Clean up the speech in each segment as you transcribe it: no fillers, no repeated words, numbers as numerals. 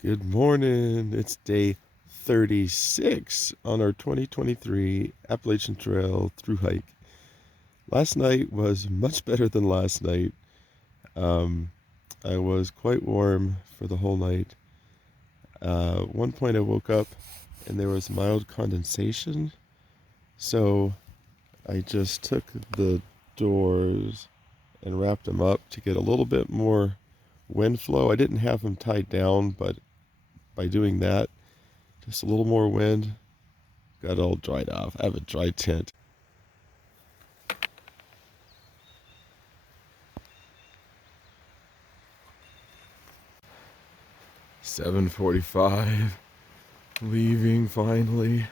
Good morning. It's day 36 on our 2023 Appalachian Trail through hike. Last night was much better than last night. Um, I was quite warm for the whole night. One point I woke up and there was mild condensation, so I just took the doors and wrapped them up to get a little bit more wind flow. I didn't have them tied down, but by doing that, just a little more wind, got it all dried off. I have a dry tent. "7:45, leaving finally."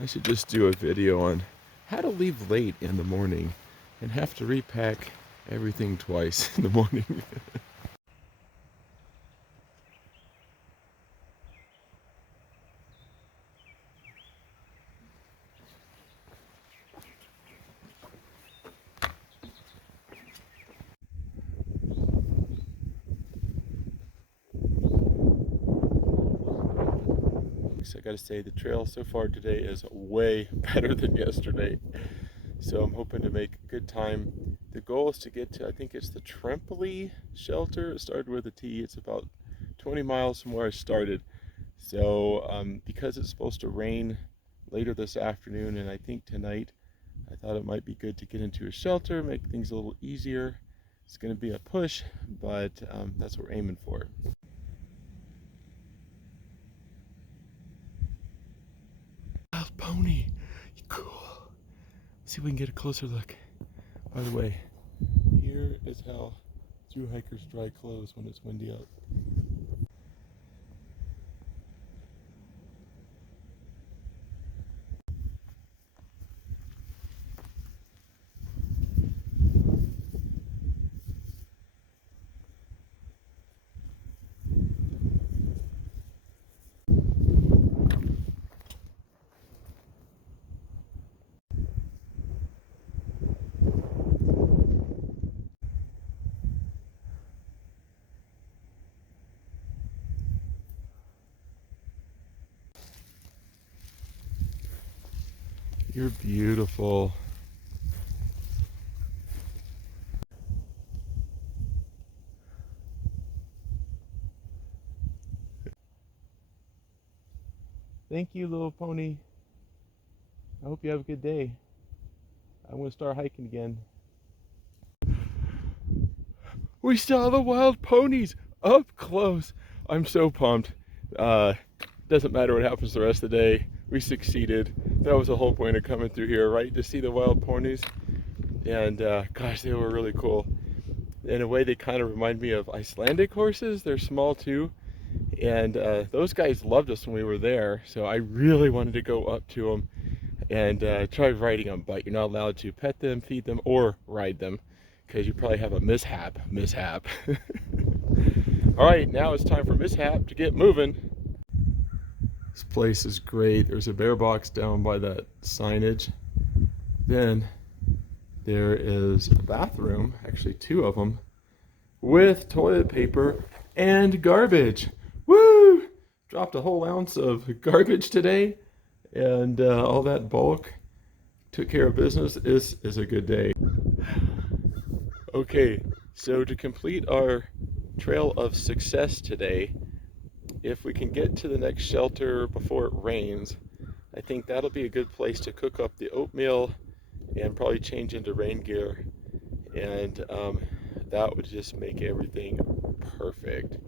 I should just do a video on how to leave late in the morning and have to repack everything twice in the morning. I gotta say, the trail so far today is way better than yesterday. So I'm hoping to make a good time. The goal is to get to, I think it's the Trempelee shelter. It started with a T. It's about 20 miles from where I started. So because it's supposed to rain later this afternoon and I think tonight, I thought it might be good to get into a shelter, make things a little easier. It's going to be a push, but that's what we're aiming for. Wild pony, cool. Let's see if we can get a closer look. By the way, here is how through hikers dry clothes when it's windy out. You're beautiful. Thank you, little pony. I hope you have a good day. I'm going to start hiking again. We saw the wild ponies up close. I'm so pumped. Doesn't matter what happens the rest of the day. We succeeded. That was the whole point of coming through here, right? To see the wild ponies. And gosh, they were really cool. In a way, they kind of remind me of Icelandic horses. They're small too. And those guys loved us when we were there. So I really wanted to go up to them and try riding them. But you're not allowed to pet them, feed them, or ride them, because you probably have a mishap. All right, now it's time for mishap to get moving. This place is great. There's a bear box down by that signage. Then there is a bathroom, actually two of them, with toilet paper and garbage. Woo! Dropped a whole ounce of garbage today, and all that bulk took care of business. This is a good day. Okay, so to complete our trail of success today, if we can get to the next shelter before it rains, I think that'll be a good place to cook up the oatmeal and probably change into rain gear, and that would just make everything perfect.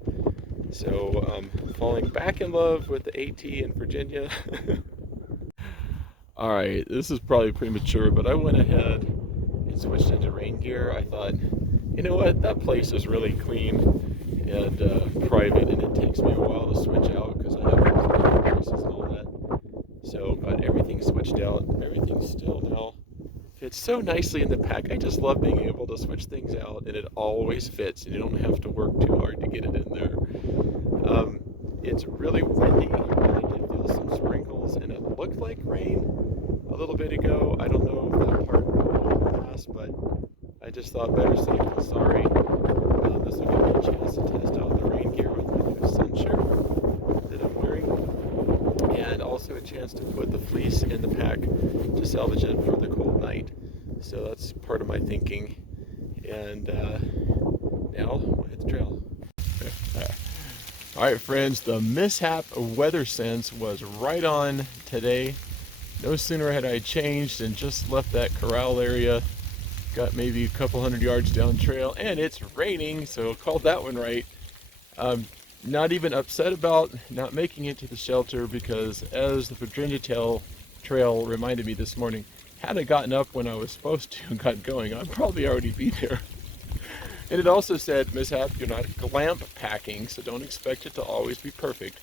So falling back in love with the AT in Virginia. All right, this is probably premature, but I went ahead and switched into rain gear. I thought, you know what, that place is really clean and private, and it takes me a while to switch out because I have braces and all that. So got everything switched out, everything's still now. Fits so nicely in the pack. I just love being able to switch things out, and it always fits, and you don't have to work too hard to get it in there. It's really windy, and I did feel some sprinkles, and it looked like rain a little bit ago. I don't know if that part will pass, but I just thought better safe than sorry. This will give me a chance to test out the rain gear with my new sun shirt. also a chance to put the fleece in the pack to salvage it for the cold night. So that's part of my thinking. And now we'll hit the trail. All right, friends, the mishap weather sense was right on today. No sooner had I changed and just left that corral area, got maybe a couple hundred yards down trail, and it's raining, so called that one right. Not even upset about not making it to the shelter, because as the Virginia Trail reminded me this morning, had I gotten up when I was supposed to and got going, I'd probably already be there. And it also said, mishap, you're not glamp packing, so don't expect it to always be perfect.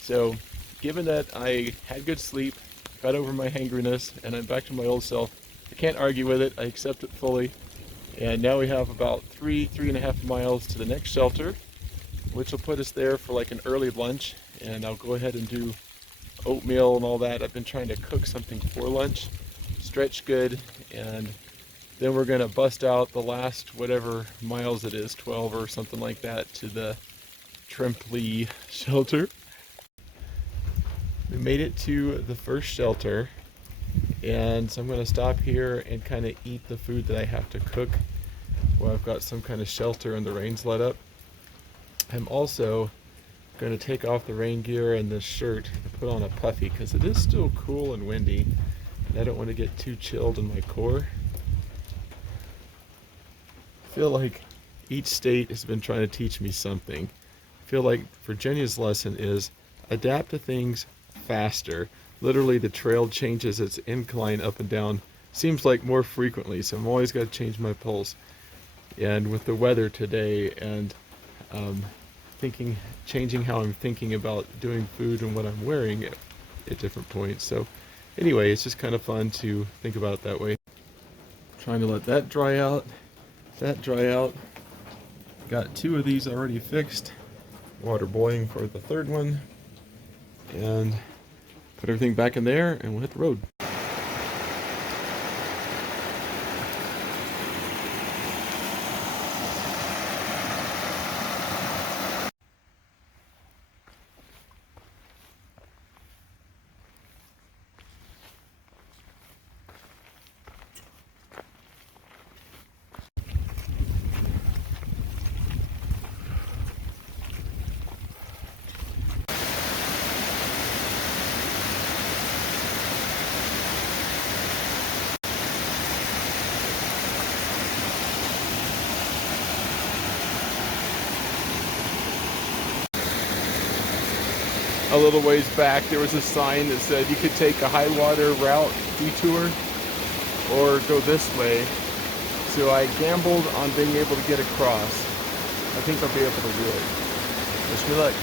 So, given that I had good sleep, got over my hangriness, and I'm back to my old self, I can't argue with it. I accept it fully. And now we have about 3.5 miles to the next shelter, which will put us there for like an early lunch. And I'll go ahead and do oatmeal and all that. I've been trying to cook something for lunch, stretch good, and then we're gonna bust out the last whatever miles it is, 12 or something like that, to the Trempley shelter. We made it to the first shelter, and so I'm gonna stop here and kind of eat the food that I have to cook while I've got some kind of shelter and the rain's let up. I'm also gonna take off the rain gear and the shirt and put on a puffy, because it is still cool and windy, and I don't want to get too chilled in my core. I feel like each state has been trying to teach me something. I feel like Virginia's lesson is adapt to things faster. Literally, the trail changes its incline up and down, seems like more frequently, so I'm always got to change my pulse. And with the weather today, and changing how I'm thinking about doing food and what I'm wearing at different points. So anyway, it's just kind of fun to think about it that way. Trying to let that dry out. That dry out. Got 2 of these already fixed. Water boiling for the 3rd one. And put everything back in there and we'll hit the road. A little ways back, there was a sign that said you could take a high water route detour or go this way. So I gambled on being able to get across. I think I'll be able to do it. Wish me luck.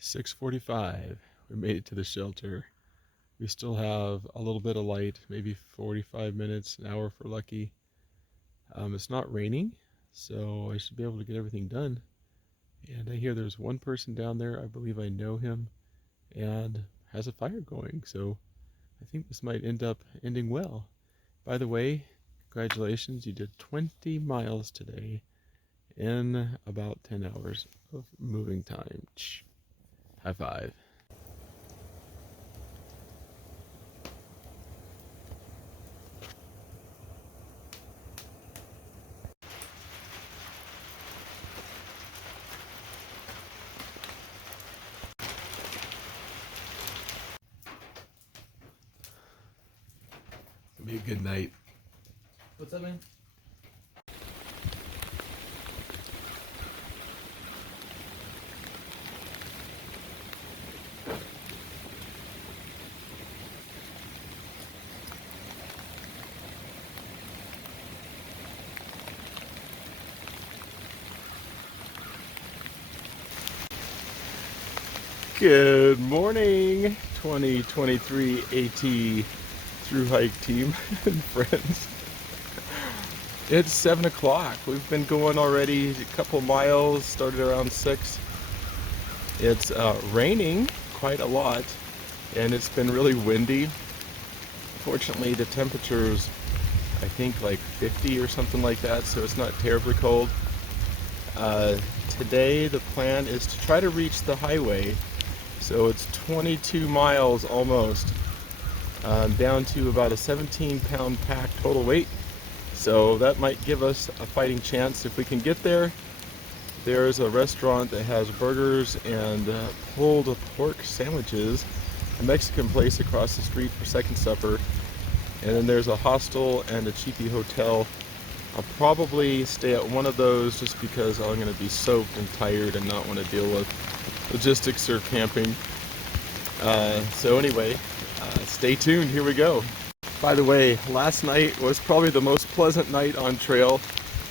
"6:45, we made it to the shelter. We still have a little bit of light, maybe 45 minutes, an hour if we're lucky. It's not raining, so I should be able to get everything done. And I hear there's one person down there, I believe I know him, and has a fire going, so I think this might end up ending well. By the way, congratulations, you did 20 miles today in about 10 hours of moving time. High five. It'll be a good night. What's up, man? Good morning, 2023 AT Thru Hike team and friends. It's 7 o'clock. We've been going already a couple miles, started around 6. It's raining quite a lot and it's been really windy. Fortunately, the temperature's I think like 50 or something like that, so it's not terribly cold. Today the plan is to try to reach the highway. So it's 22 miles almost, down to about a 17-pound pack total weight. So that might give us a fighting chance if we can get there. There's a restaurant that has burgers and pulled pork sandwiches, a Mexican place across the street for second supper, and then there's a hostel and a cheapy hotel. I'll probably stay at one of those just because I'm going to be soaked and tired and not want to deal with logistics or camping. So anyway, stay tuned, here we go. By the way, last night was probably the most pleasant night on trail.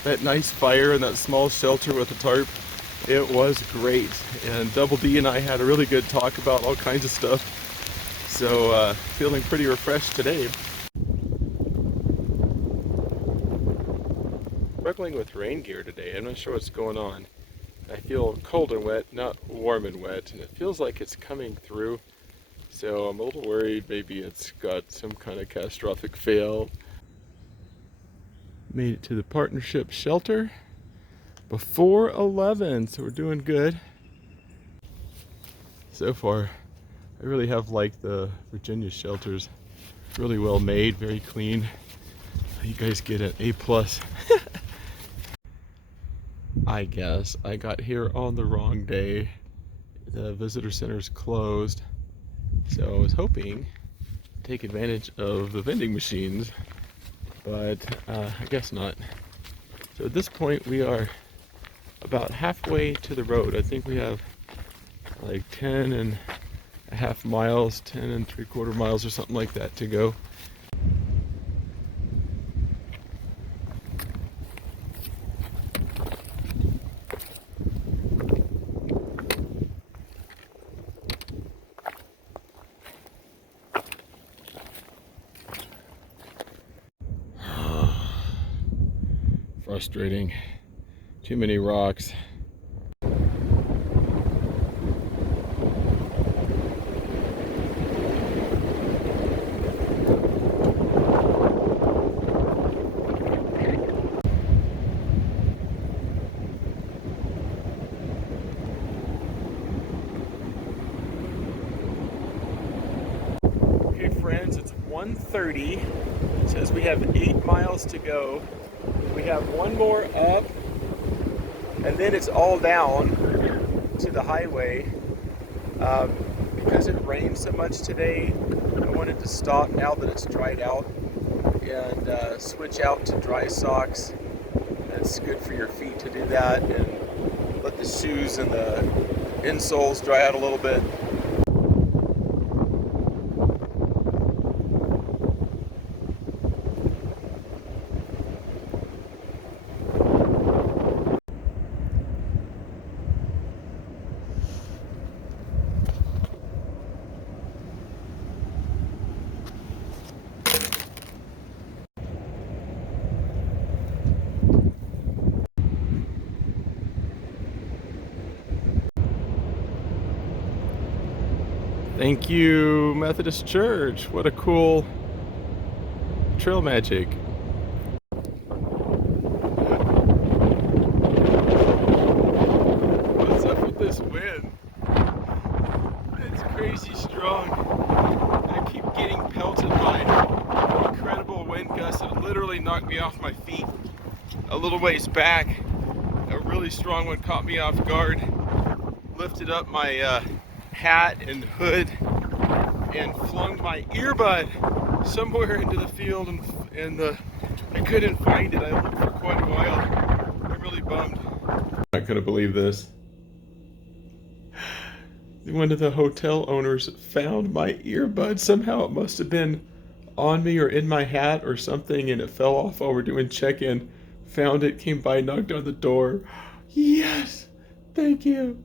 That nice fire and that small shelter with the tarp, it was great. And Double D and I had a really good talk about all kinds of stuff. So feeling pretty refreshed today. Struggling with rain gear today. I'm not sure what's going on. I feel cold and wet, not warm and wet, and it feels like it's coming through. So I'm a little worried maybe it's got some kind of catastrophic fail. Made it to the partnership shelter before 11, so we're doing good. So far, I really have liked the Virginia shelters. Really well made, very clean. You guys get an A+. I guess I got here on the wrong day. The visitor center's closed, so I was hoping to take advantage of the vending machines, but I guess not. So at this point we are about halfway to the road. I think we have like 10.5 miles, 10 3/4 miles or something like that to go. Frustrating. Too many rocks. Okay friends, it's 1:30. It says we have 8 miles to go. We have one more up, and then it's all down to the highway. Because it rained so much today, I wanted to stop now that it's dried out and switch out to dry socks. It's good for your feet to do that and let the shoes and the insoles dry out a little bit. Thank you, Methodist Church. What a cool trail magic. What's up with this wind? It's crazy strong. I keep getting pelted by incredible wind gusts that literally knocked me off my feet a little ways back. A really strong one caught me off guard, lifted up my hat and hood and flung my earbud somewhere into the field, and I couldn't find it. I looked for quite a while. I'm really bummed. I'm not gonna believe this. One of the hotel owners found my earbud. Somehow it must have been on me or in my hat or something, and it fell off while we're doing check-in. Found it, came by, knocked on the door. Yes! Thank you.